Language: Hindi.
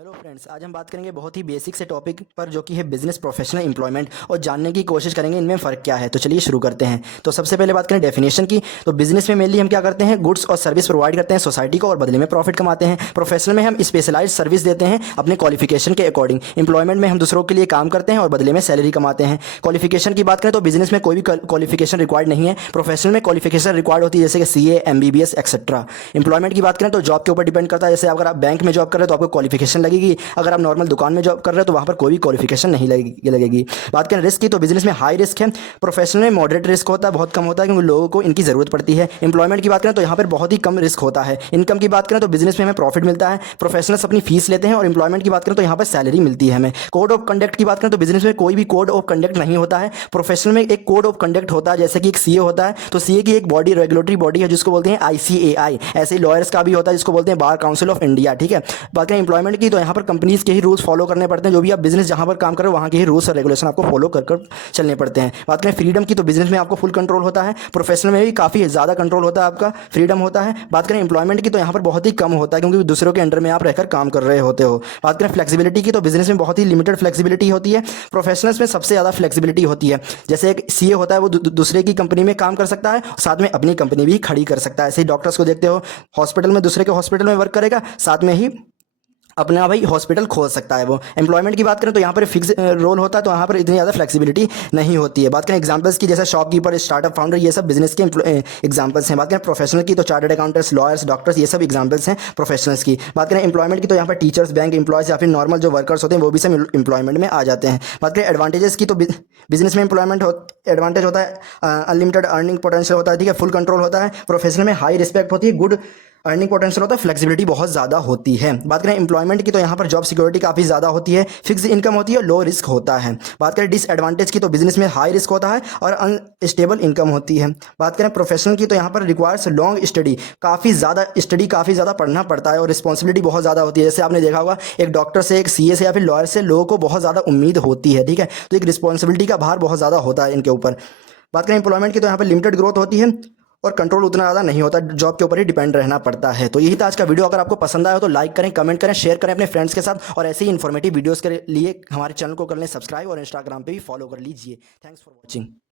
हेलो फ्रेंड्स, आज हम बात करेंगे बहुत ही बेसिक से टॉपिक पर जो कि है बिजनेस प्रोफेशनल एम्प्लॉयमेंट और जानने की कोशिश करेंगे इनमें फ़र्क क्या है। तो चलिए शुरू करते हैं। तो सबसे पहले बात करें डेफिनेशन की। तो बिजनेस में मेनली हम क्या करते हैं, गुड्स और सर्विस प्रोवाइड करते हैं सोसाइटी को और बदले में प्रॉफिट कमाते हैं। प्रोफेशनल में हम स्पेशलाइज्ड सर्विस देते हैं अपने क्वालिफिकेशन के अकॉर्डिंग। एम्प्लॉयमेंट में हम दूसरों के लिए काम करते हैं और बदले में सैलरी कमाते हैं। क्वालिफिकेशन की बात करें तो बिजनेस में कोई भी क्वालिफिकेशन रिक्वायर्ड नहीं है। प्रोफेशनल में क्वालिफिकेशन रिक्वायर्ड होती है, जैसे कि CA, MBBS एक्सेट्रा। एम्प्लॉयमेंट की बात करें तो जॉब के ऊपर डिपेंड करता है। जैसे अगर आप बैंक में जॉब कर रहे हो तो आपको क्वालिफिकेशन लगेगी, अगर आप नॉर्मल दुकान में जॉब कर रहे हो तो वहाँ पर कोई भी क्वालिफिकेशन नहीं लगेगी। बात करें रिस्क की, तो बिजनेस में हाई रिस्क है। प्रोफेशनल में मॉडरेट रिस्क होता है, बहुत कम होता है, क्योंकि लोगों को इनकी ज़रूरत पड़ती है। एम्प्लॉयमेंट की बात करें तो यहाँ पर बहुत ही कम रिस्क होता है। इनकम की बात करें तो बिजनेस में हमें प्रॉफिट मिलता है, प्रोफेशनल्स अपनी फीस लेते हैं। और एम्प्लॉयमेंट की बात करें तो यहाँ पर सैलरी मिलती है हमें। कोड ऑफ कंडक्ट की बात करें तो बिजनेस में कोई भी कोड ऑफ कंडक्ट नहीं होता है। प्रोफेशनल में एक कोड ऑफ कंडक्ट होता है, जैसे कि एक CA होता है, तो CA की एक बॉडी, रेगुलेटरी बॉडी है जिसको बोलते हैं ICAI। ऐसे ही लॉयर्स का भी होता है जिसको बोलते हैं बार काउंसिल ऑफ इंडिया। ठीक है। बात करें एम्प्लॉयमेंट की, तो यहाँ पर कंपनीज के ही रूल्स फॉलो करने पड़ते हैं। जो भी आप बिजनेस जहाँ पर काम कर रहे हो वहाँ के ही रूल्स और रेगुलेशन आपको फॉलो कर चलने पड़ते हैं। बात करें फ्रीडम की, तो बिजनेस में आपको फुल कंट्रोल होता है, प्रोफेशनल में भी काफ़ी ज़्यादा कंट्रोल होता है, आपका फ्रीडम होता है। बात करें एम्प्लॉयमेंट की, तो यहाँ पर बहुत ही कम होता है, क्योंकि दूसरों के अंडर में आप रहकर काम कर रहे होते हो। बात करें फ्लेक्सिबिलिटी की, तो बिजनेस में बहुत ही लिमिटेड फ्लेक्सिबिलिटी होती है, प्रोफेशनल्स में सबसे ज़्यादा फ्लेक्सिबिलिटी होती है। जैसे एक CA होता है, वो दूसरे की कंपनी में काम कर सकता है, साथ में अपनी कंपनी भी खड़ी कर सकता है। ऐसे ही डॉक्टर्स को देखते हो, हॉस्पिटल में दूसरे के हॉस्पिटल में वर्क करेगा, साथ में ही अपना भाई हॉस्पिटल खोल सकता है वो। एम्प्लॉयमेंट की बात करें तो यहाँ पर फिक्स रोल होता है, तो यहाँ पर इतनी ज़्यादा फ्लेक्सिबिलिटी नहीं होती है। बात करें एग्जांपल्स की, जैसे शॉपकीपर, स्टार्टअप फाउंडर, ये सब बिजनेस के एग्जांपल्स हैं। बात करें प्रोफेशनल की, तो चार्टर्ड अकाउंटेंट्स, लॉयर्स, डॉक्टर्स, ये सब एग्जांपल्स हैं प्रोफेशनल्स की। बात करें एम्प्लॉयमेंट की, तो यहाँ पर टीचर्स, बैंक एम्प्लॉयज़ या फिर नॉर्मल जो वर्कर्स होते हैं वो भी सब एम्प्लॉयमेंट में आ जाते हैं। बात करें एडवांटेजेस की, तो बिजनेस में एम्प्लॉयमेंट एडवांटेज होता है, अनलिमिटेड अर्निंग पोटेंशियल होता है, ठीक है, फुल कंट्रोल होता है। प्रोफेशनल में हाई रिस्पेक्ट होती है, गुड अर्निंग पोटेंशियल होता है, फ्लेक्सिबिलिटी बहुत ज़्यादा होती है। बात करें एम्प्लॉयमेंट की, तो यहाँ पर जॉब सिक्योरिटी काफ़ी ज़्यादा होती है, फिक्स इनकम होती है, लो रिस्क होता है। बात करें डिसएडवांटेज की, तो बिजनेस में हाई रिस्क होता है और अनस्टेबल इनकम होती है। बात करें प्रोफेशनल की, तो यहाँ पर रिक्वायर्स लॉन्ग स्टडी, काफ़ी ज़्यादा पढ़ना पड़ता है और रिस्पॉन्सिबिलिटी बहुत ज़्यादा होती है। जैसे आपने देखा होगा, एक डॉक्टर से, एक CA से या फिर लॉयर से लोगों को बहुत ज़्यादा उम्मीद होती है, ठीक है, तो एक रिस्पॉन्सिबिलिटी का भार बहुत ज़्यादा होता है इनके ऊपर। बात करें एम्प्लॉयमेंट की, तो यहाँ पर लिमिटेड ग्रोथ होती है और कंट्रोल उतना ज़्यादा नहीं होता, जॉब के ऊपर ही डिपेंड रहना पड़ता है। तो यही था आज का वीडियो। अगर आपको पसंद आया हो तो लाइक करें, कमेंट करें, शेयर करें अपने फ्रेंड्स के साथ, और ऐसे ही इन्फॉर्मेटिव वीडियोज़ के लिए हमारे चैनल को कर लें सब्सक्राइब और इंस्टाग्राम पे भी फॉलो कर लीजिए। Thanks for watching.